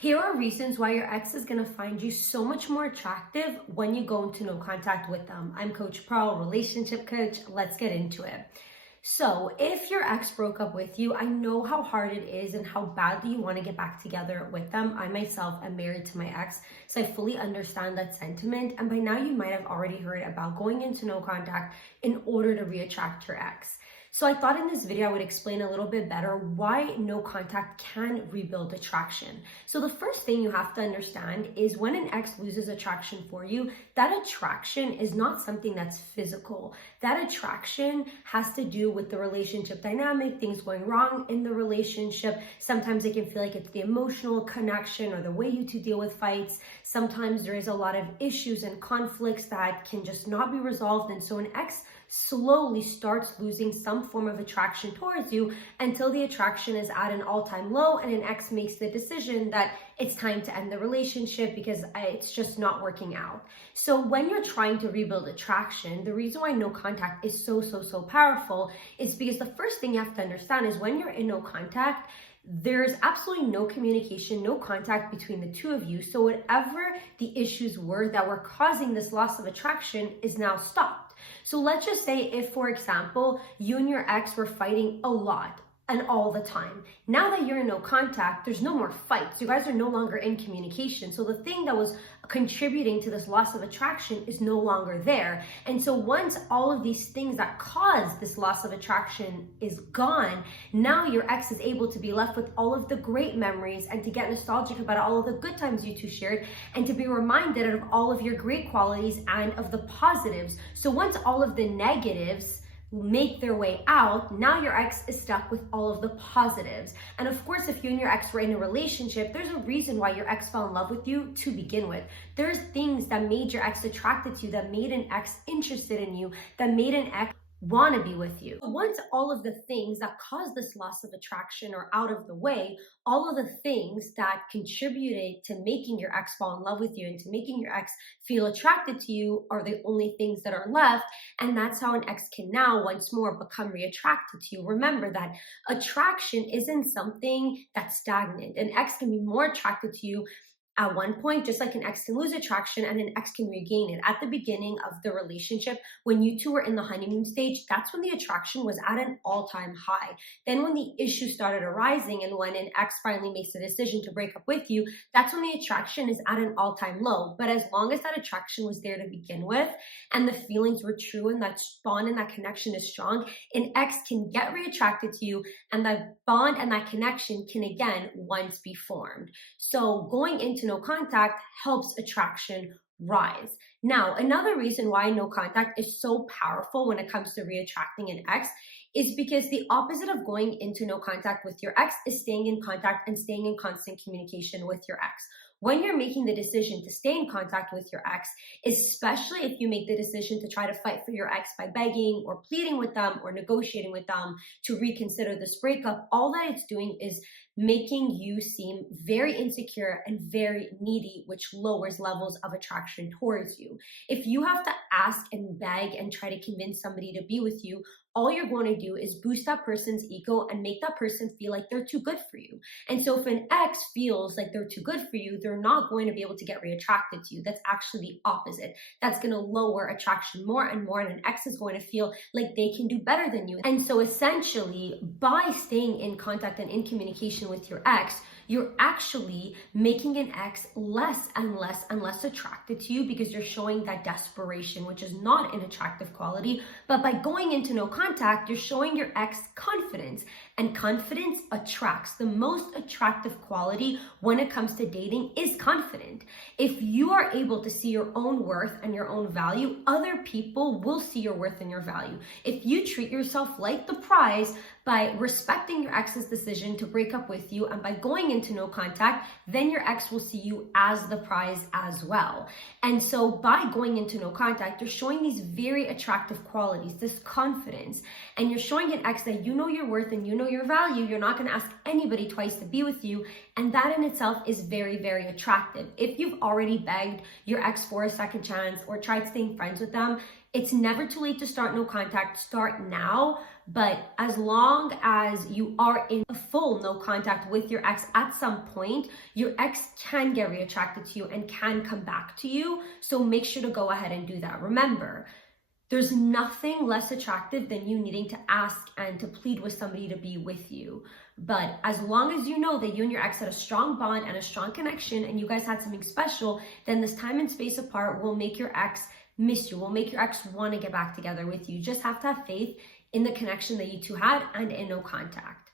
Here are reasons why your ex is going to find you so much more attractive when you go into no contact with them. I'm Coach Pearl, relationship coach. Let's get into it. So if your ex broke up with you, I know how hard it is and how badly you want to get back together with them. I myself am married to my ex, so I fully understand that sentiment. And by now you might have already heard about going into no contact in order to reattract your ex. So I thought in this video I would explain a little bit better why no contact can rebuild attraction. So the first thing you have to understand is when an ex loses attraction for you, that attraction is not something that's physical. That attraction has to do with the relationship dynamic, things going wrong in the relationship. Sometimes it can feel like it's the emotional connection or the way you two deal with fights. Sometimes there is a lot of issues and conflicts that can just not be resolved. And so an ex slowly starts losing some form of attraction towards you until the attraction is at an all-time low and an ex makes the decision that it's time to end the relationship because it's just not working out. So when you're trying to rebuild attraction, the reason why no contact is so powerful is because the first thing you have to understand is when you're in no contact, there's absolutely no communication, no contact between the two of you. So whatever the issues were that were causing this loss of attraction is now stopped. So let's just say if, for example, you and your ex were fighting a lot and all the time. Now that you're in no contact, there's no more fights. You guys are no longer in communication. So the thing that was contributing to this loss of attraction is no longer there. And so once all of these things that caused this loss of attraction is gone, now your ex is able to be left with all of the great memories and to get nostalgic about all of the good times you two shared and to be reminded of all of your great qualities and of the positives. So once all of the negatives make their way out, now your ex is stuck with all of the positives. And of course, if you and your ex were in a relationship, there's a reason why your ex fell in love with you to begin with. There's things that made your ex attracted to you, that made an ex interested in you, that made an ex want to be with you. Once all of the things that caused this loss of attraction are out of the way, all of the things that contributed to making your ex fall in love with you and to making your ex feel attracted to you are the only things that are left. And that's how an ex can now once more become reattracted to you. Remember that attraction isn't something that's stagnant. An ex can be more attracted to you at one point, just like an ex can lose attraction and an ex can regain it. At the beginning of the relationship, when you two were in the honeymoon stage, that's when the attraction was at an all-time high. Then when the issues started arising and when an ex finally makes the decision to break up with you, that's when the attraction is at an all-time low. But as long as that attraction was there to begin with and the feelings were true and that bond and that connection is strong, an ex can get reattracted to you and that bond and that connection can again once be formed. So going into no contact helps attraction rise. Now, another reason why no contact is so powerful when it comes to reattracting an ex is because the opposite of going into no contact with your ex is staying in contact and staying in constant communication with your ex. When you're making the decision to stay in contact with your ex, especially if you make the decision to try to fight for your ex by begging or pleading with them or negotiating with them to reconsider this breakup, all that it's doing is making you seem very insecure and very needy, which lowers levels of attraction towards you. If you have to ask and beg and try to convince somebody to be with you, all you're going to do is boost that person's ego and make that person feel like they're too good for you. And so if an ex feels like they're too good for you, they're not going to be able to get reattracted to you. That's actually the opposite. That's going to lower attraction more and more, and an ex is going to feel like they can do better than you. And so essentially, by staying in contact and in communication with your ex, you're actually making an ex less and less attracted to you because you're showing that desperation, which is not an attractive quality. But by going into no contact, you're showing your ex confidence. And confidence attracts. The most attractive quality when it comes to dating is confident. If you are able to see your own worth and your own value, other people will see your worth and your value. If you treat yourself like the prize by respecting your ex's decision to break up with you and by going into no contact, then your ex will see you as the prize as well. And so by going into no contact, you're showing these very attractive qualities, this confidence, and you're showing an ex that you know your worth and you know your value. You're not going to ask anybody twice to be with you. And that in itself is very attractive. If you've already begged your ex for a second chance or tried staying friends with them, it's never too late to start no contact. Start now. But as long as you are in a full no contact with your ex, at some point, your ex can get reattracted to you and can come back to you. So make sure to go ahead and do that. Remember, there's nothing less attractive than you needing to ask and to plead with somebody to be with you. But as long as you know that you and your ex had a strong bond and a strong connection and you guys had something special, then this time and space apart will make your ex miss you, will make your ex want to get back together with you. You just have to have faith in the connection that you two had and in no contact.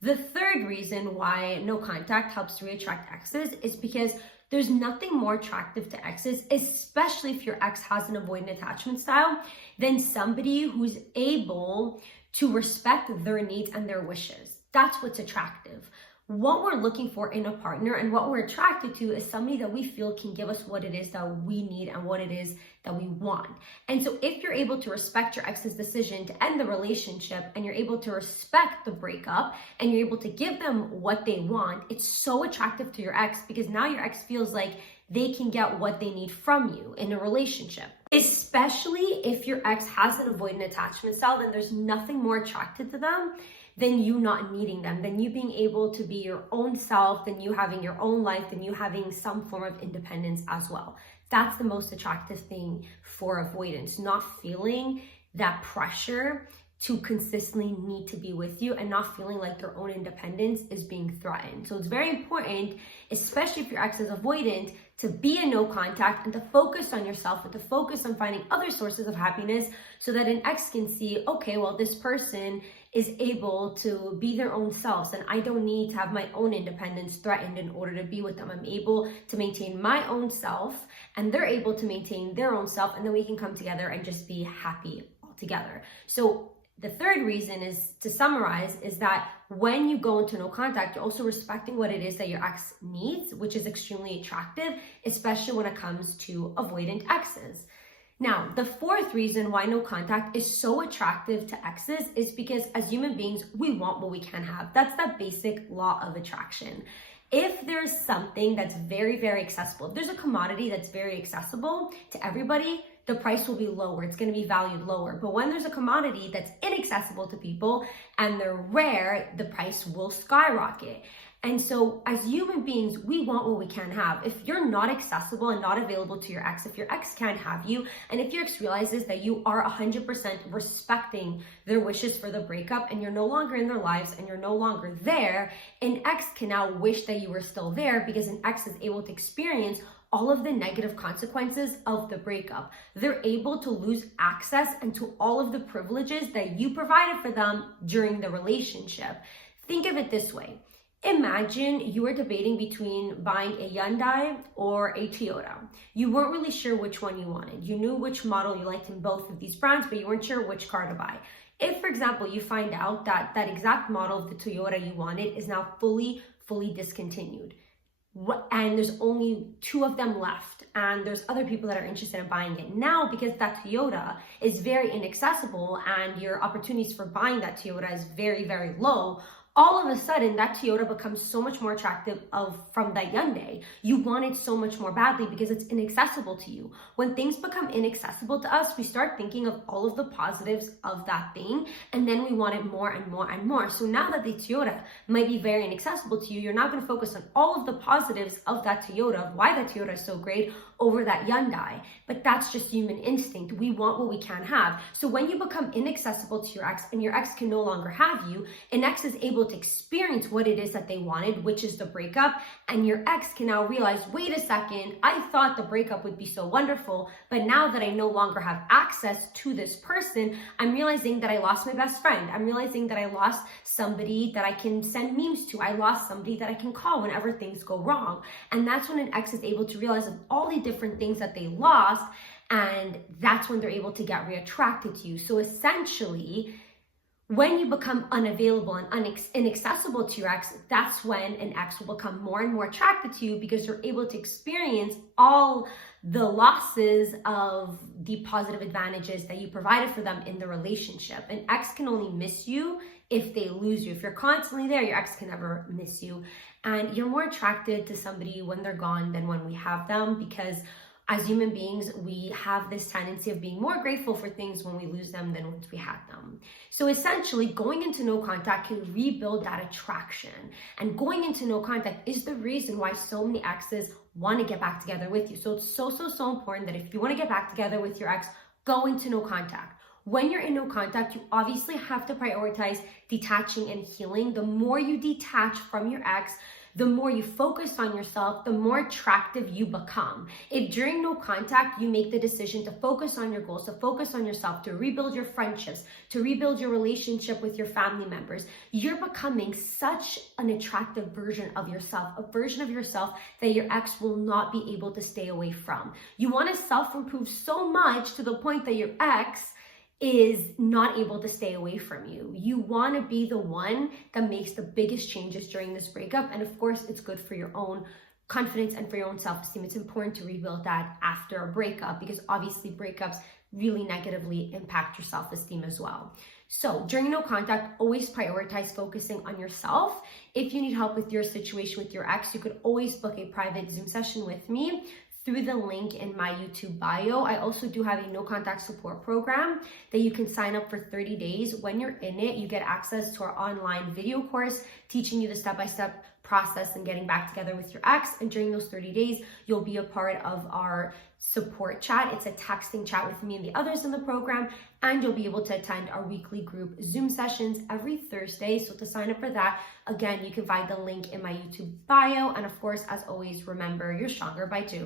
The third reason why no contact helps to reattract exes is because there's nothing more attractive to exes, especially if your ex has an avoidant attachment style, than somebody who's able to respect their needs and their wishes. That's what's attractive. What we're looking for in a partner and what we're attracted to is somebody that we feel can give us what it is that we need and what it is that we want. And so if you're able to respect your ex's decision to end the relationship and you're able to respect the breakup and you're able to give them what they want, it's so attractive to your ex because now your ex feels like they can get what they need from you in a relationship. Especially if your ex has an avoidant attachment style, then there's nothing more attractive to them than you not needing them, than you being able to be your own self, than you having your own life, than you having some form of independence as well. That's the most attractive thing for avoidance, not feeling that pressure to consistently need to be with you and not feeling like their own independence is being threatened. So it's very important, especially if your ex is avoidant, to be in no contact and to focus on yourself and to focus on finding other sources of happiness so that an ex can see, okay, well, this person is able to be their own selves and I don't need to have my own independence threatened in order to be with them. I'm able to maintain my own self and they're able to maintain their own self, and then we can come together and just be happy all together. So the third reason is, to summarize, is that when you go into no contact, you're also respecting what it is that your ex needs, which is extremely attractive, especially when it comes to avoidant exes. Now, the fourth reason why no contact is so attractive to exes is because as human beings, we want what we can have. That's that basic law of attraction. If there's something that's very, very accessible, if there's a commodity that's very accessible to everybody, the price will be lower. It's going to be valued lower. But when there's a commodity that's inaccessible to people and they're rare, the price will skyrocket. And so as human beings, we want what we can have. If you're not accessible and not available to your ex, if your ex can't have you, and if your ex realizes that you are 100% respecting their wishes for the breakup and you're no longer in their lives and you're no longer there, an ex can now wish that you were still there because an ex is able to experience all of the negative consequences of the breakup. They're able to lose access into all of the privileges that you provided for them during the relationship. Think of it this way. Imagine you were debating between buying a Hyundai or a Toyota. You weren't really sure which one you wanted. You knew which model you liked in both of these brands, but you weren't sure which car to buy. If, for example, you find out that that exact model of the Toyota you wanted is now fully discontinued, and there's only 2 of them left, and there's other people that are interested in buying it now because that Toyota is very inaccessible and your opportunities for buying that Toyota is very, very low, all of a sudden that Toyota becomes so much more attractive from that Hyundai. You want it so much more badly because it's inaccessible to you. When things become inaccessible to us, we start thinking of all of the positives of that thing, and then we want it more and more and more. So now that the Toyota might be very inaccessible to you, you're not going to focus on all of the positives of that Toyota, of why that Toyota is so great, over that Hyundai. But that's just human instinct. We want what we can have. So when you become inaccessible to your ex and your ex can no longer have you, an ex is able to experience what it is that they wanted, which is the breakup, and your ex can now realize, wait a second, I thought the breakup would be so wonderful, but now that I no longer have access to this person, I'm realizing that I lost my best friend. I'm realizing that I lost somebody that I can send memes to. I lost somebody that I can call whenever things go wrong. And that's when an ex is able to realize of all the different things that they lost, and that's when they're able to get reattracted to you. So essentially, when you become unavailable and inaccessible to your ex, that's when an ex will become more and more attracted to you because you're able to experience all the losses of the positive advantages that you provided for them in the relationship. An ex can only miss you if they lose you. If you're constantly there, your ex can never miss you. And you're more attracted to somebody when they're gone than when we have them, because as human beings, we have this tendency of being more grateful for things when we lose them than once we had them. So essentially, going into no contact can rebuild that attraction. And going into no contact is the reason why so many exes want to get back together with you. So it's so important that if you want to get back together with your ex, go into no contact. When you're in no contact, you obviously have to prioritize detaching and healing. The more you detach from your ex, the more you focus on yourself, the more attractive you become. If during no contact, you make the decision to focus on your goals, to focus on yourself, to rebuild your friendships, to rebuild your relationship with your family members, you're becoming such an attractive version of yourself, a version of yourself that your ex will not be able to stay away from. You want to self-improve so much to the point that your ex is not able to stay away from you. You want to be the one that makes the biggest changes during this breakup. And of course, it's good for your own confidence and for your own self-esteem. It's important to rebuild that after a breakup because obviously breakups really negatively impact your self-esteem as well. So during no contact, always prioritize focusing on yourself. If you need help with your situation with your ex, you could always book a private Zoom session with me through the link in my YouTube bio. I also do have a no contact support program that you can sign up for 30 days. When you're in it, you get access to our online video course teaching you the step-by-step process and getting back together with your ex. And during those 30 days, you'll be a part of our support chat. It's a texting chat with me and the others in the program, and you'll be able to attend our weekly group Zoom sessions every Thursday. So to sign up for that, again, you can find the link in my YouTube bio. And of course, as always, remember, you're stronger by two.